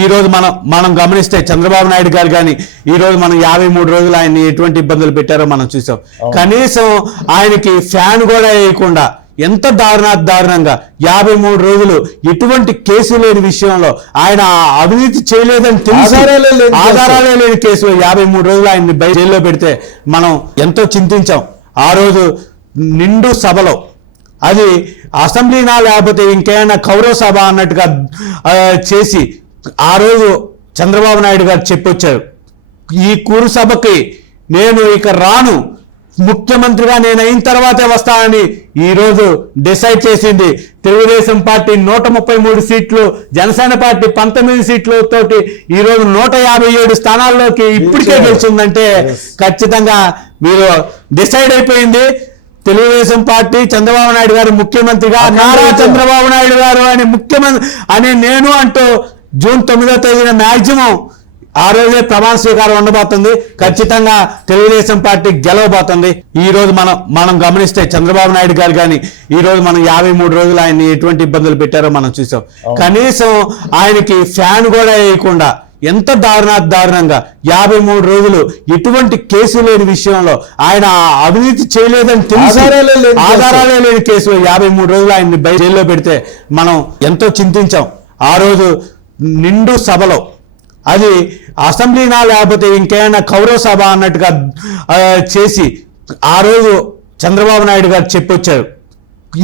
ఈ రోజు మనం గమనిస్తే చంద్రబాబు నాయుడు గారు కానీ ఈ రోజు మనం 53 రోజులు ఆయన్ని ఎటువంటి ఇబ్బందులు పెట్టారో మనం చూసాం. కనీసం ఆయనకి ఫ్యాన్ కూడా వేయకుండా ఎంత దారుణంగా 53 రోజులు ఎటువంటి కేసు లేని విషయంలో ఆయన అవినీతి చేయలేదని తెలిసి ఆధారాలే లేని కేసులో 53 రోజులు ఆయన్ని జైల్లో పెడితే మనం ఎంతో చింతించాం. ఆ రోజు నిండు సభలో అది అసెంబ్లీనా లేకపోతే ఇంకేమైనా కౌరవ సభ అన్నట్టుగా చేసి ఆ రోజు చంద్రబాబు నాయుడు గారు చెప్పొచ్చారు, ఈ కురు సభకి నేను ఇక రాను, ముఖ్యమంత్రిగా నేను అయిన తర్వాతే వస్తానని ఈరోజు డిసైడ్ చేసింది. తెలుగుదేశం పార్టీ 133 సీట్లు, జనసేన పార్టీ 19 సీట్లతోటి ఈరోజు 157 స్థానాల్లోకి ఇప్పటికే గెలిచిందంటే ఖచ్చితంగా మీరు డిసైడ్ అయిపోయింది. తెలుగుదేశం పార్టీ చంద్రబాబు నాయుడు గారు ముఖ్యమంత్రిగా, నారా చంద్రబాబు నాయుడు గారు అని ముఖ్యమంత్రి అని నేను అంటూ జూన్ 9వ తేదీన మ్యాక్సిమం ఆ రోజే ప్రమాణ స్వీకారం ఉండబోతుంది. ఖచ్చితంగా తెలుగుదేశం పార్టీ గెలవబోతుంది. ఈ రోజు మనం గమనిస్తే చంద్రబాబు నాయుడు గారు కానీ ఈ రోజు మనం 53 రోజులు ఆయన్ని ఎటువంటి ఇబ్బందులు పెట్టారో మనం చూసాం. కనీసం ఆయనకి ఫ్యాన్ కూడా వేయకుండా ఎంత దారుణంగా 53 రోజులు ఎటువంటి కేసు లేని విషయంలో ఆయన అవినీతి చేయలేదని తెలిసి ఆధారాలే లేని కేసులో 53 రోజులు ఆయన్ని జైల్లో పెడితే మనం ఎంతో చింతించాం. ఆ రోజు నిండు సభలో అది అసెంబ్లీనా లేకపోతే ఇంకేమైనా కౌరవ సభ అన్నట్టుగా చేసి ఆ రోజు చంద్రబాబు నాయుడు గారు చెప్పొచ్చారు,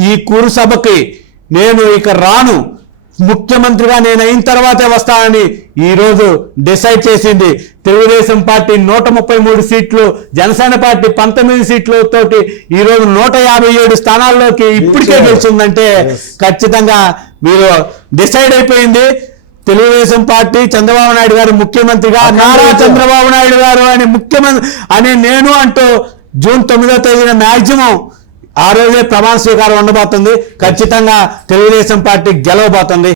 ఈ కురు సభకి నేను ఇక రాను, ముఖ్యమంత్రిగా నేను అయిన తర్వాతే వస్తానని ఈరోజు డిసైడ్ చేసింది. తెలుగుదేశం పార్టీ 133 సీట్లు, జనసేన పార్టీ 19 సీట్లతోటి ఈరోజు 157 స్థానాల్లోకి ఇప్పటికే గెలిచిందంటే ఖచ్చితంగా మీరు డిసైడ్ అయిపోయింది. తెలుగుదేశం పార్టీ చంద్రబాబు నాయుడు గారు ముఖ్యమంత్రిగా, నారా చంద్రబాబు నాయుడు గారు అని ముఖ్యమంత్రి అని నేను అంటూ జూన్ 9వ తేదీన మ్యాక్సిమం ఆ రోజే ప్రమాణ స్వీకారం ఉండబోతుంది. ఖచ్చితంగా తెలుగుదేశం పార్టీ గెలవబోతుంది.